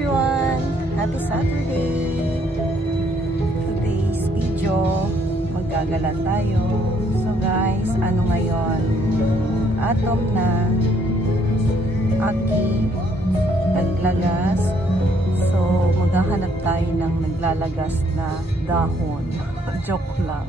everyone! Happy Saturday! Today's video, maggagala tayo. So guys, ano ngayon? Atom na Aki naglagas. So maghahanap tayo ng naglalagas na dahon. Joke lang.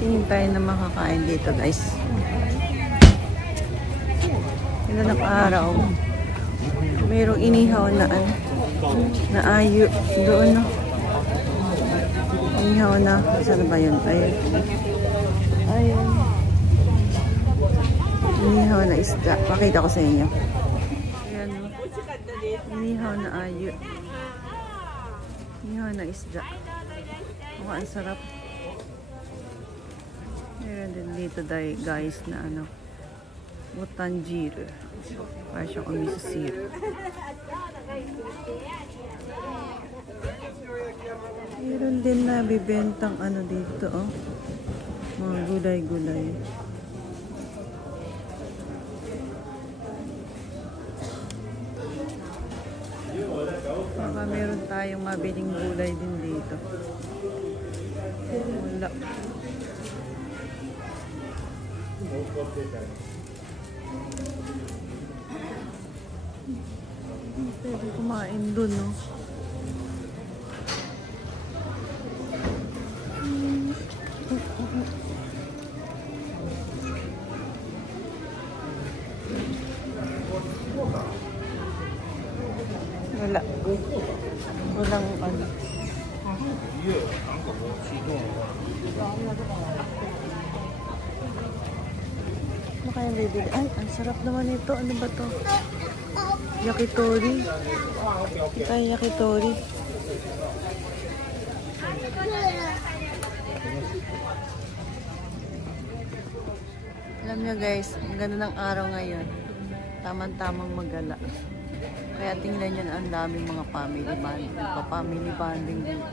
Tingin tayo na makakain dito guys. Ito ng araw. Mayroong inihaw na ayo doon, no? Inihaw na. Saan ba yun? Ayun. Ayun. Inihaw na isda. Pakita ko sa inyo. Ayan. Inihaw na ayo. Inihaw na isda. Ang sarap. Meron din dito guys na ano, butanjir. Para siya kung misisir. Meron din na bibentang ano dito, oh. Mga gulay-gulay. Baka meron tayong mabiling gulay din dito. Wala. Pwede kumain dun, no? Wala. Walang ano. Ano kayang bibili? Ay, ang sarap naman ito. Ano ba to? Yakitori. Ito ay yakitori. Alam nyo guys, ang ganda ng araw ngayon. Tamang-tamang magala. Kaya tingnan nyo na ang daming mga family bonding. Pa-family bonding dito.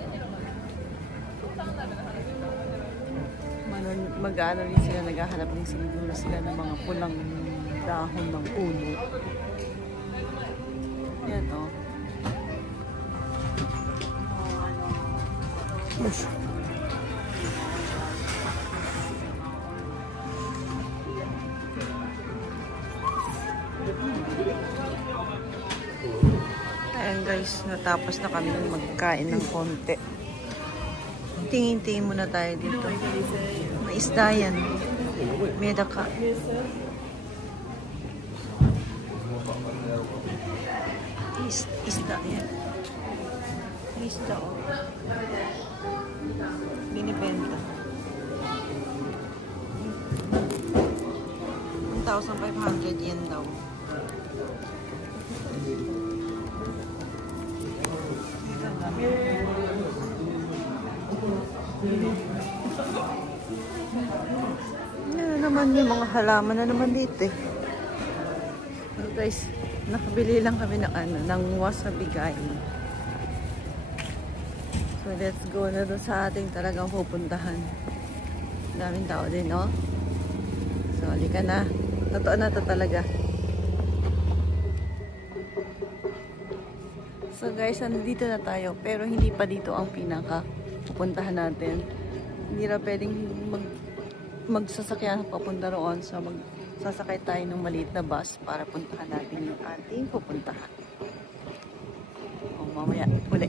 Mag-ano rin sila, naghahanap din siguro sila ng mga pulang dahon ng ulo. Yan, oh. Yes. Ayan guys, natapos na kami magkain ng konti. Tingin-tingin muna tayo dito. May isda yan. Medaka. Isda yan. Isda, oh. Binibenta. 1,500 yen daw. Yan naman yung mga halaman na naman dito eh. So guys, nakabili lang kami ng ano, ng wasabi guys. So let's go na doon sa ating talagang pupuntahan. Daming tao din, no? So halika na. Totoo na to talaga. So guys, nandito na tayo. Pero hindi pa dito ang pinaka pupuntahan natin. Hindi na pwedeng magsasakyan papunta roon. So magsasakay tayo ng maliit na bus para puntahan natin yung ating pupuntahan. O mamaya uli.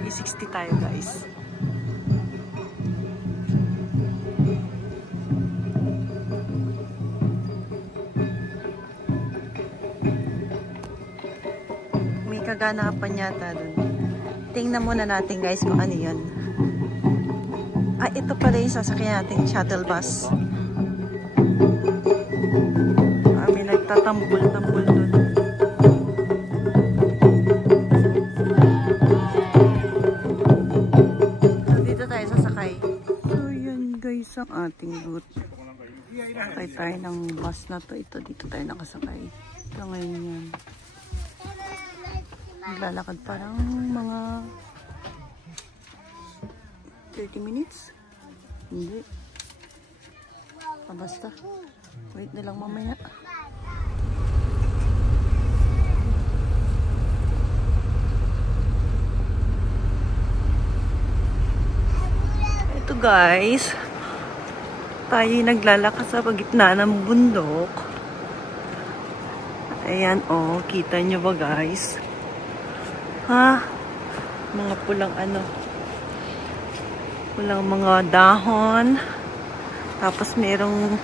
360 tayo guys. May kaganapan yata dun. Tingnan muna natin guys kung ano yun. Ah, ito pala yung sasakyan natin shuttle bus. Ah, may nagtatambul-tambul dun. So, dito tayo sasakay. So, yun guys ang ating route. Sakay tayo ng bus na to. Ito, dito tayo nakasakay. Ito ngayon yan. Naglalakad parang mga 30 minutes? Hindi. Ah, basta. Wait na lang mamaya. Ito guys. Tayo naglalakad sa pagitna ng bundok. Ayan oh. Kita nyo ba guys? Ha? Mga pulang ano. Pulang mga dahon. Tapos merong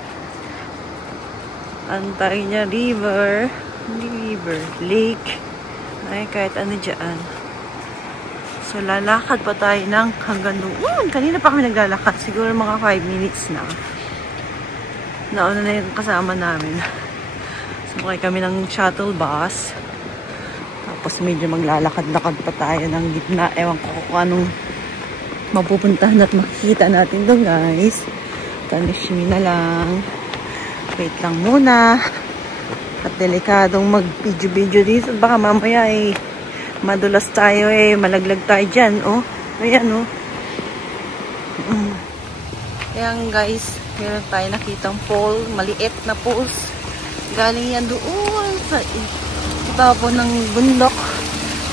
antay niya river. Hindi river. Lake. Ay, kahit ano dyan. So, lalakad pa tayo ng hanggang doon. Kanina pa kami naglalakad. Siguro mga 5 minutes na. Nauna na yung kasama namin. Sumakay kami ng shuttle bus. Tapos medyo maglalakad-lakad pa tayo ng gitna. Ewan ko kung anong mapupuntahan at makikita natin doon guys. Tanish me na lang. Wait lang muna. At delikadong mag-video-video dito. Baka mamaya madulas tayo malaglag tayo dyan. Oh. Ayan oh. Ayan guys. Meron tayo nakitang pole. Maliit na poles. Galing yan doon sa ibabaw ng bundok.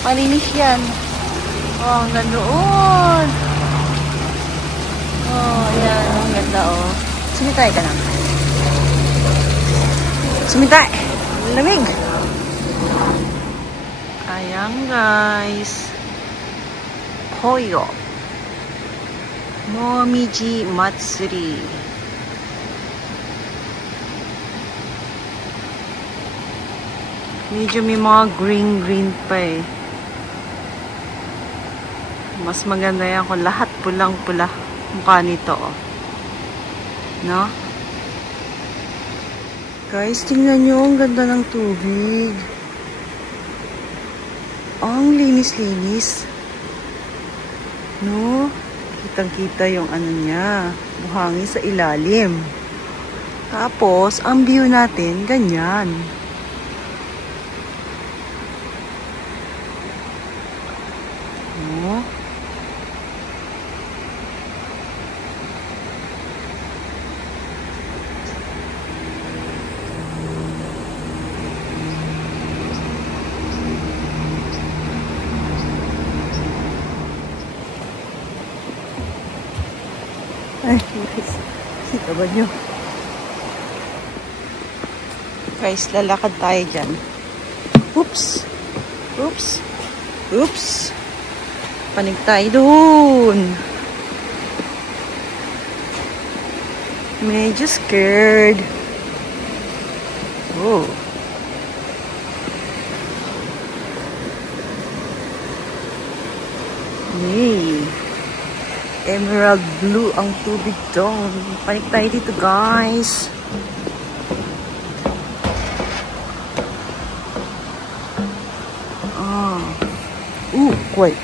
Malinis yan. Oh, hanggang doon. Oh, ayan. Ang ganda, oh. Sumitay ka na. Sumitay! Lamig! Ayan, guys. Hoyo. Momiji Matsuri. Medyo may mga green pa eh. Mas maganda yan kung lahat pulang-pula mukha nito. Oh. No? Guys, tingnan nyo. Ang ganda ng tubig. Ang linis-linis. No? Kitang-kita yung ano niya. Buhangin sa ilalim. Tapos, ang view natin, ganyan. Ay, guys. Kita ba nyo? Guys, lalakad tayo dyan. Oops! Oops! Oops! Panig tayo dun! Medyo scared. Oh. Yay! Emerald blue ang tubig doon. Panik tayo dito, guys. Ah. Wait.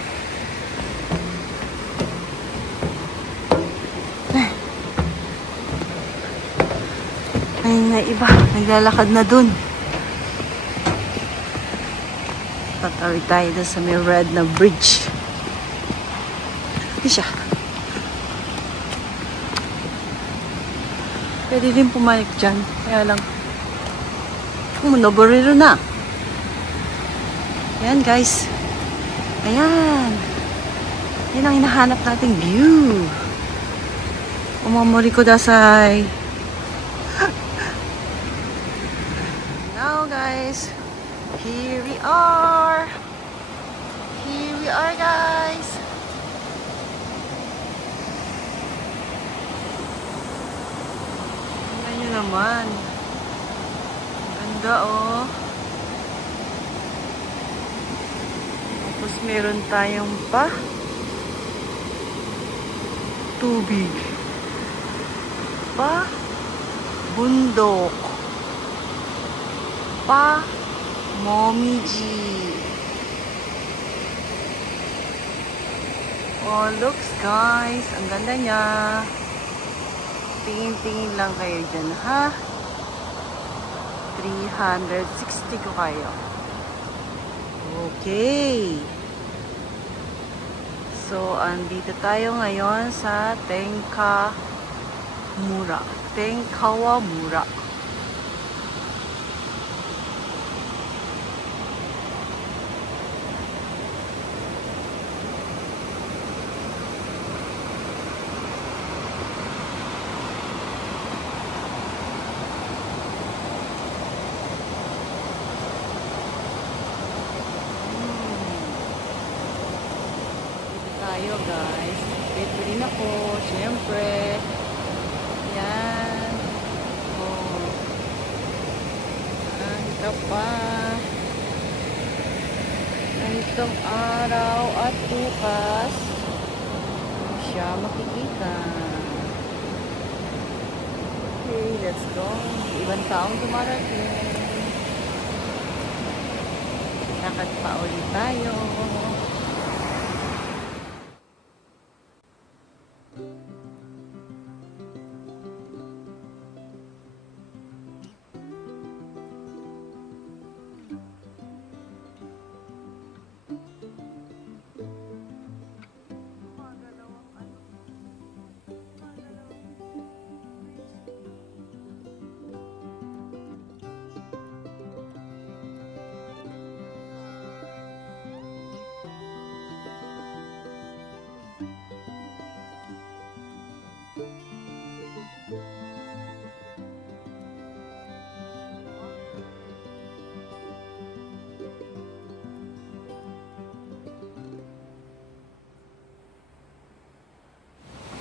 Ayun na iba. Naglalakad na doon. Tatawid tayo doon sa may red na bridge. Ito siya. Pwede din pumalik dyan. Kaya lang, naborero na. Ayan, guys. Ayan. Yan ang hinahanap nating view. Omamori kudasai. Now guys, here we are. Here we are guys. Tingnan nyo naman. Ganda oh. Tapos meron tayong tubig. Bundok. Momiji. Oh, looks guys. Ang ganda niya. Tingin-tingin lang kayo dyan, ha? 360 ko kayo. Okay. So, andito tayo ngayon sa Tenkawamura. Tayo guys. Dito rin ako, syempre. Yan. Oh. Ito pa. Ganitong araw at bukas siya makikita. Okay, let's go. Ibang taong dumarating. Lakad pa ulit tayo.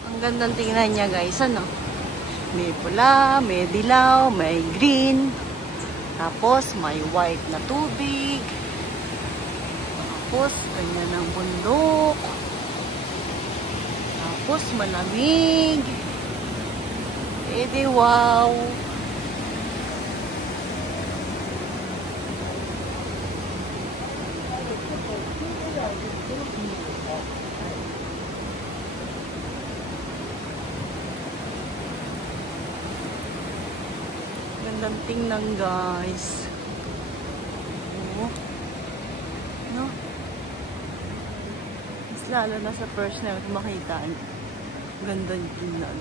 Ang gandang tingnan niya guys, ano? May pula, may dilaw, may green. Tapos may white na tubig. Tapos ganyan ang bundok. Tapos malamig. Di wow. Gandang tingnan guys. Oh. No? Mas lalo na sa personal kung makita. Gandang tingnan.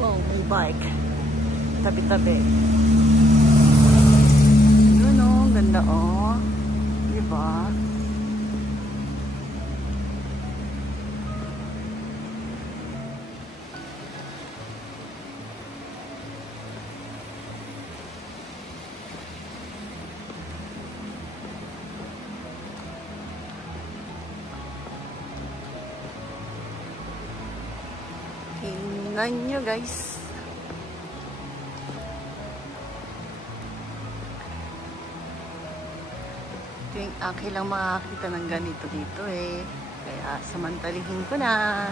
Wow, may bike. Tabi-tabi. Yun oh, ganda oh. Diba? Tingnan nyo guys. Ito yung akin lang makakita ng ganito dito eh. Kaya samantalihin ko na.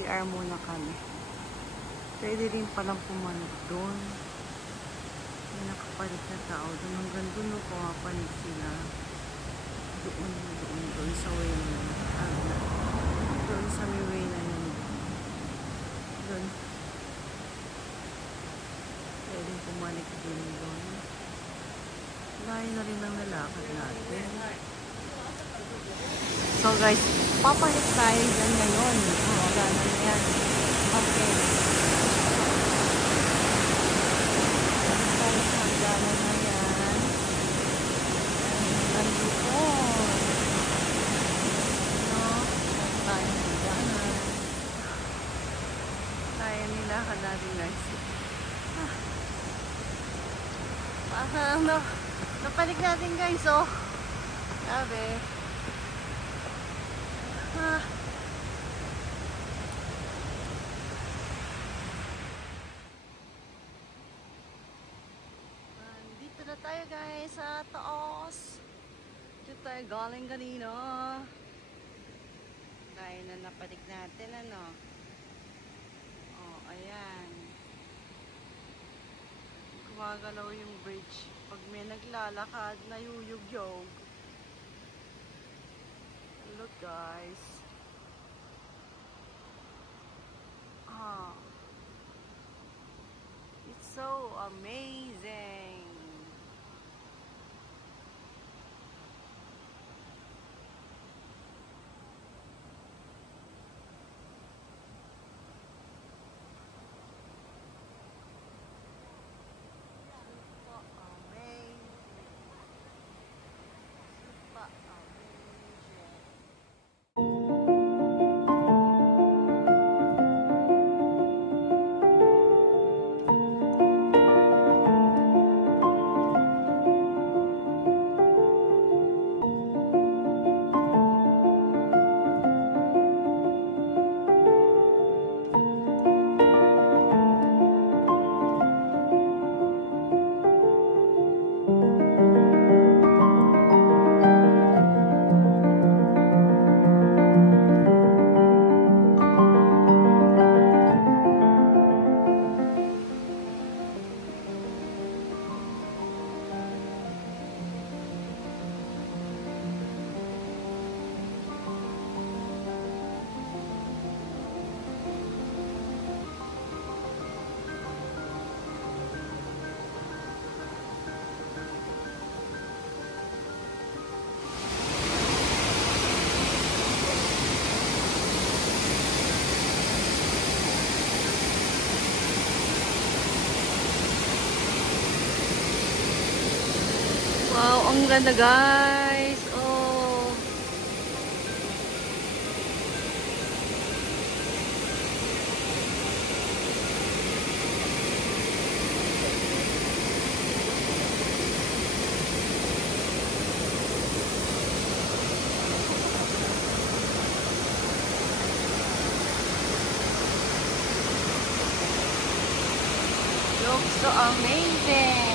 CR muna kami. Pwede rin palang pumanig doon. May nakapalit na tao doon. Hanggang doon pumapanig sila. Doon sa way na yun. Doon sa may way na yun. Doon. Pwede pumanig doon. Layo na rin ang lalakad natin. So guys, papalit tayo dyan ngayon. Wala na yan. Okay. Papalit hangganan na yan. Nandito. No? Tayo hangganan. Tayo nilakad natin guys. Napalig natin guys, oh. Grabe. Dito na tayo guys sa taas. Dito tayo galing kanina. Tayo na napalig natin, ano. Oh, ayan. Gumagalaw yung bridge. Pag may naglalakad na yuyugyog. Look guys. It's so amazing. Wow, ang ganda guys. Oh. Looks so amazing.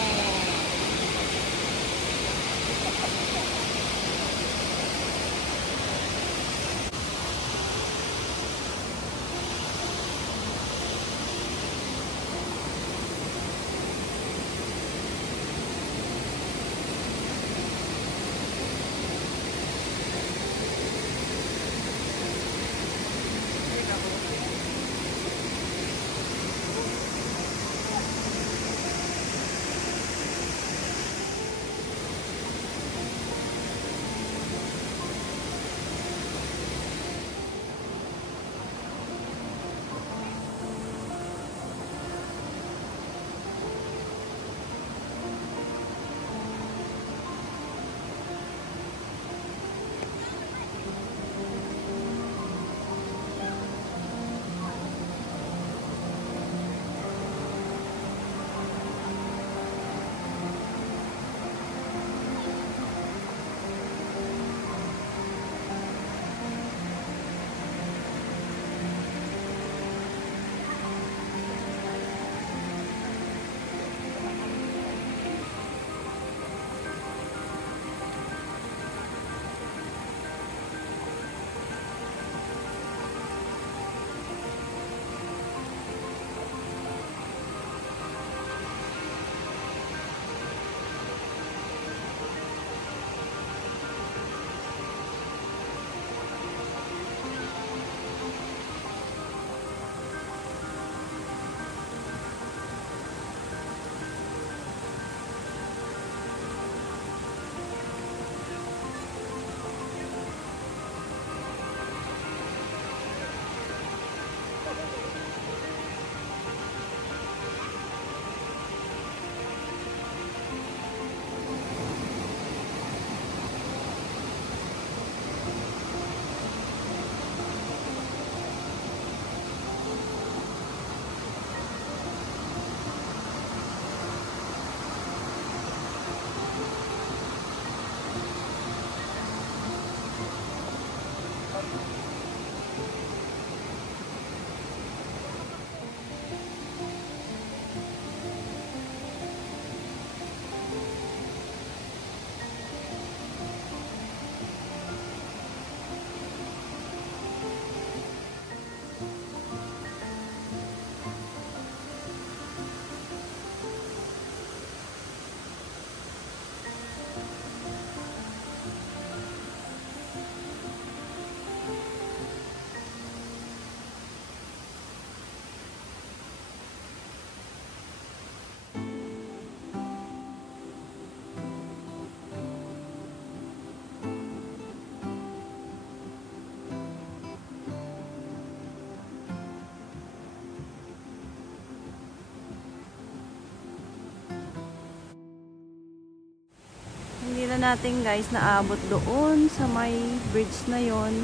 na natin guys naabot doon sa may bridge na yon.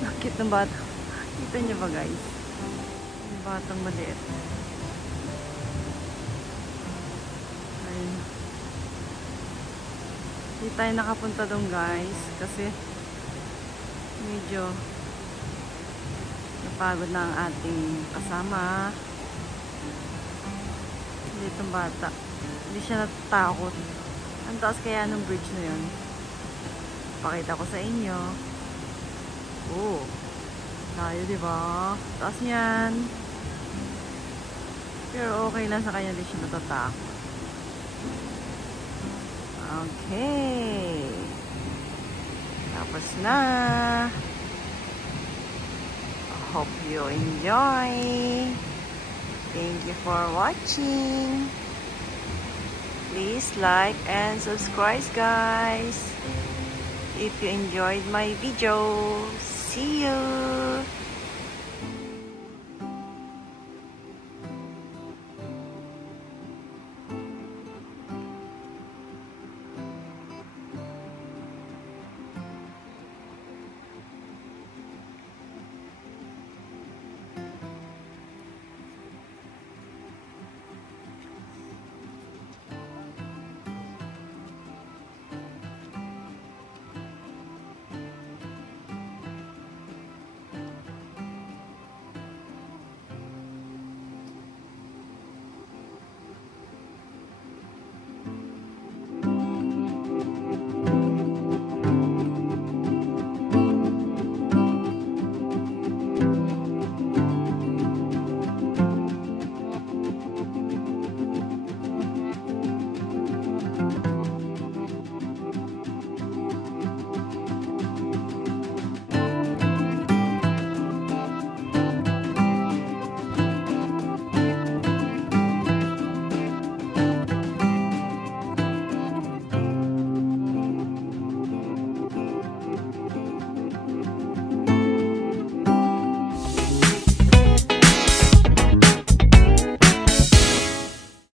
Nakit ng bata. Kita niyo ba guys? Yung batang maliit. Ayun. Hindi tayo nakapunta doon guys kasi medyo napagod na ang ating kasama. Itong bata. Hindi siya natatakot. Ang taas kaya ng bridge na yun. Pakita ko sa inyo. Oh. Tayo, diba? Taas niyan. Pero okay lang sa kanya. Hindi siya natatakot. Okay. Tapos na. Hope you enjoy. Thank you for watching. Please like and subscribe guys if you enjoyed my video. See you.